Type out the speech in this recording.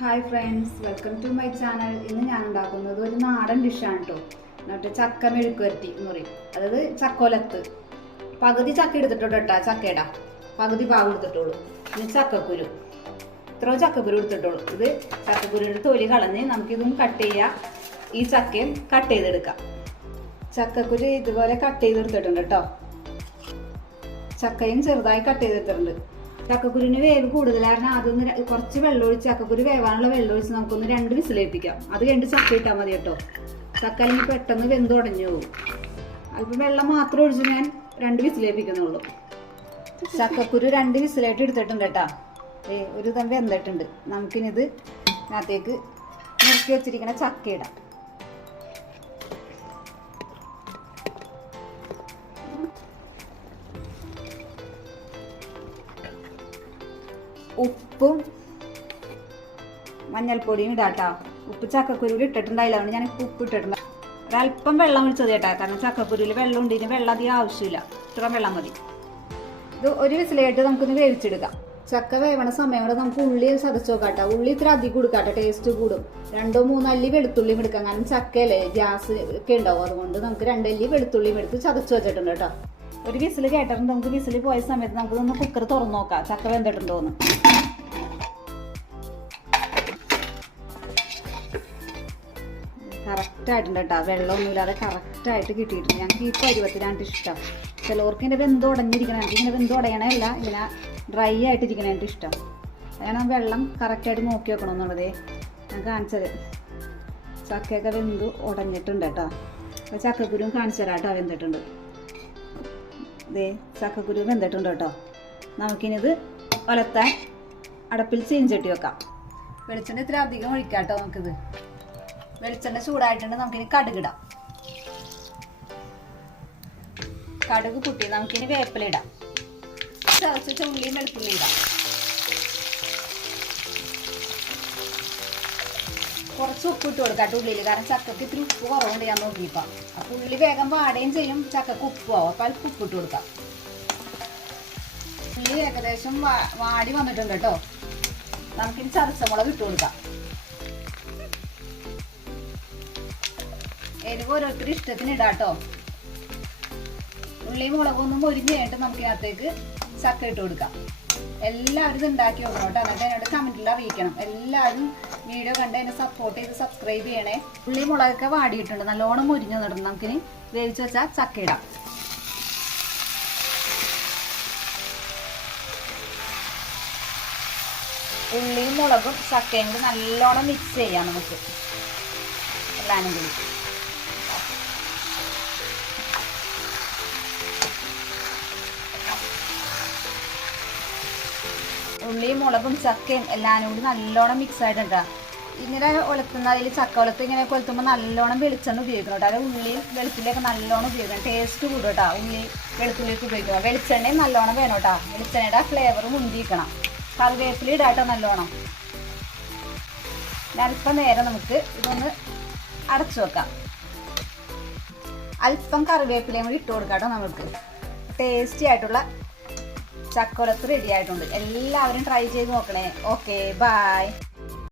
Hi friends welcome to my channel ഇന്ന് ഞാൻ ഉണ്ടാക്കുന്നത് ഒരു നാടൻ ഡിഷാണ് കേട്ടോ എന്നിട്ട് ചക്ക മെഴുക്കുവരട്ടി എന്ന് പറയും അതായത് ചക്കോലത്ത്. പകുതി ചക്ക എടുത്തിട്ടുണ്ട് കേട്ടോ ചക്കയുടെ. പകുതി പാവ് എടുത്തിട്ടുള്ളൂ പിന്നെ ചക്കക്കുരു. ഇത്രയും ചക്കക്കുരു എടുത്തിട്ടുള്ളൂ ഇത് ചക്കക്കുരുവിന്റെ തൊലി കളഞ്ഞ് നമുക്കിതും കട്ട് ചെയ്യാം. ഈ ചക്കയും കട്ട് ചെയ്തെടുക്കാം. ചക്കക്കുരു ഇതുപോലെ കട്ട് ചെയ്തെടുത്തിട്ടുണ്ട് കേട്ടോ ചക്കയും ചെറുതായി കട്ട് ചെയ്തെടുത്തിട്ടുണ്ട്. ചക്കക്കുരുവിന് വേവ് കൂടുതൽ. കാരണം അതൊന്ന് കുറച്ച് വെള്ളം ഒഴിച്ച് ചക്കക്കുരു വേവാനുള്ള വെള്ളം ഒഴിച്ച് നമുക്കൊന്ന് രണ്ട് വിസിലേൽപ്പിക്കാം അത് കഴിഞ്ഞിട്ട് ചക്ക ഇട്ടാൽ മതി കേട്ടോ. ചക്ക അല്ലെങ്കിൽ പെട്ടെന്ന് വെന്ത് ഉടഞ്ഞു പോകും. അല്പം വെള്ളം മാത്രം ഒഴിച്ച് ഞാൻ രണ്ട് വിസിലേൽപ്പിക്കുന്നുള്ളൂ ചക്കക്കുരു രണ്ട് വിസിലായിട്ട് എടുത്തിട്ടുണ്ട് കേട്ടോ. ഏ ഒരു തമ്പി വെന്തിട്ടുണ്ട്. നമുക്കിനിത് അതിനകത്തേക്ക് മുറുക്കി വെച്ചിരിക്കുന്ന ചക്ക ഇടാം ഉപ്പും മഞ്ഞൾപ്പൊടിയും ഇടാട്ടാ. ഉപ്പ് ചക്കക്കുരുവിൽ ഇട്ടിട്ടുണ്ടായില്ല. അതുകൊണ്ട് ഞാൻ ഉപ്പ് ഇട്ടിട്ടുണ്ട്. ഒരല്പം വെള്ളം ഒഴിച്ചത് കേട്ടോ. കാരണം ചക്കക്കുരുവിൽ വെള്ളം ഉണ്ട്. ഇനി വെള്ളം അധികം ആവശ്യമില്ല. ഇത്ര വെള്ളം മതി. ഇത് ഒരു വിസിലായിട്ട് നമുക്കൊന്ന് വേവിച്ചെടുക്കാം. ചക്ക വേവണ സമയം കൊണ്ട് നമുക്ക് ഉള്ളി ചതച്ച് നോക്കാട്ടോ. ഉള്ളി ഇത്ര അധികം കൊടുക്കാട്ടോ. ടേസ്റ്റ് കൂടും. രണ്ടോ മൂന്നോ അല്ലി വെളുത്തുള്ളി എടുക്കാം. കാരണം ചക്കയല്ലേ ഗ്യാസ് ഒക്കെ ഉണ്ടാവും. അതുകൊണ്ട് നമുക്ക് രണ്ടല്ലി വെളുത്തുള്ളിയും എടുത്ത് ചതച്ച് വെച്ചിട്ടുണ്ട് കേട്ടോ. ഒരു വിസിൽ കേട്ടിട്ടുണ്ട്. നമുക്ക് വിസിൽ പോയ സമയത്ത് നമുക്ക് ഒന്ന് കുക്കർ തുറന്നു നോക്കാം. ചക്ക വെന്തിട്ടുണ്ടോ കറക്റ്റായിട്ടുണ്ട് കേട്ടോ വെള്ളമൊന്നുമില്ലാതെ കറക്റ്റായിട്ട് കിട്ടിയിട്ടുണ്ട്. ഞങ്ങൾക്ക് ഈ പരുവത്തിനാണ് ഇഷ്ടം. ചിലവർക്ക് ഇങ്ങനെ വെന്ത് ഉടഞ്ഞിരിക്കണം എനിക്ക് ഇങ്ങനെ വെന്ത് ഉടയണമല്ല ഇങ്ങനെ ഡ്രൈ ആയിട്ടിരിക്കണായിട്ട് ഇഷ്ടം. അതാണ് വെള്ളം കറക്റ്റായിട്ട് നോക്കി വെക്കണം എന്നുള്ളതേ. ഞാൻ കാണിച്ചത്. ചക്കയൊക്കെ വെന്ത് ഉടഞ്ഞിട്ടുണ്ട് കേട്ടോ അപ്പോൾ ചക്കക്കുരുവും കാണിച്ചു തരാം കേട്ടോ വെന്തിട്ടുണ്ട്. ഇതേ ചക്കക്കുരു വെന്തിട്ടുണ്ട് കേട്ടോ നമുക്കിനിത് ഒലത്താൻ അടപ്പിൽ ചീഞ്ചട്ടി വെക്കാം. വെളിച്ചെണ്ണ ഇത്ര അധികം ഒഴിക്കാം കേട്ടോ നമുക്കിത്. വെളിച്ചെണ്ണ ചൂടായിട്ടുണ്ട്. നമുക്കിനി കടുകിടാം. കടുക് കുട്ടി നമുക്കിനി വേപ്പിലിടാം. ചതച്ച ഉള്ളിയും വെളുത്തുള്ളി ഇടാം. കുറച്ച് ഉപ്പ് ഇട്ട് കൊടുക്കാം ഉള്ളിയിൽ. കാരണം ചക്കക്ക് ഇത്തിരി ഉപ്പ് കുറവുണ്ട് ഞാൻ നോക്കിയപ്പോൾ അപ്പൊ ഉള്ളി വേഗം വാടുകയും ചെയ്യും. ചക്കക്ക് ഉപ്പ് ആവും. അപ്പൊ അല്പം ഉപ്പ് ഇട്ട് കൊടുക്കാം. ഉള്ളി ഏകദേശം വാടി വന്നിട്ടുണ്ട് കേട്ടോ. നമുക്കിനി ചതച്ചമുളക് ഇട്ട് കൊടുക്കാം. എരിവ് ഓരോരുത്തരുടെ ഇഷ്ടത്തിന് ഇടാട്ടോ. ഉള്ളി മുളകൊന്നും പൊരിഞ്ഞ് കഴിഞ്ഞിട്ട് നമുക്ക് ഇതിനകത്തേക്ക് ചക്ക ഇട്ട് കൊടുക്കാം. എല്ലാവരും ഇത് ഉണ്ടാക്കി നോക്കണം കേട്ടോ. എന്നിട്ട് എന്നോട് കമന്റിൽ അറിയിക്കണം. എല്ലാവരും വീഡിയോ കണ്ട് എന്നെ സപ്പോർട്ട് ചെയ്ത് സബ്സ്ക്രൈബ് ചെയ്യണേ. ഉള്ളി മുളകൊക്കെ വാടിയിട്ടുണ്ട്. നല്ലോണം മുരിഞ്ഞു നടണം നമുക്കിനി വേവിച്ച് വെച്ചാൽ ചക്ക ഇടാം. ഉള്ളിയും മുളകും ചക്കയും നല്ലോണം മിക്സ് ചെയ്യാം നമുക്ക്. എല്ലാനും കൂടി ഉള്ളിയും മുളകും ചക്കയും എല്ലാം കൂടി നല്ലോണം മിക്സ് ആയിട്ടുണ്ട്. ഇങ്ങനെ ഒലത്തുന്ന അതിൽ ചക്ക ഒലത്ത് ഇങ്ങനെ കൊലത്തുമ്പോൾ നല്ലോണം വെളിച്ചെണ്ണ ഉപയോഗിക്കണം കേട്ടോ അത് ഉള്ളിയും വെളുത്തുള്ളിയൊക്കെ നല്ലോണം ഉപയോഗിക്കണം. ടേസ്റ്റ് കൂടും കേട്ടോ ഉള്ളി വെളുത്തുള്ളിയൊക്കെ ഉപയോഗിക്കണം വെളിച്ചെണ്ണയും നല്ലോണം വേണം കേട്ടോ വെളിച്ചെണ്ണയുടെ ഫ്ലേവർ മുന്തിക്കണം കറിവേപ്പില ഇടാട്ടോ നല്ലോണം. അല്പം നേരം നമുക്ക് ഇതൊന്ന് അടച്ചു വെക്കാം. അല്പം കറിവേപ്പിലയും കൂടി ഇട്ട് കൊടുക്കാം കേട്ടോ നമുക്ക് ടേസ്റ്റി ആയിട്ടുള്ള ചക്കോലത്ത് റെഡി ആയിട്ടുണ്ട്. എല്ലാവരും ട്രൈ ചെയ്ത് നോക്കണേ. Okay bye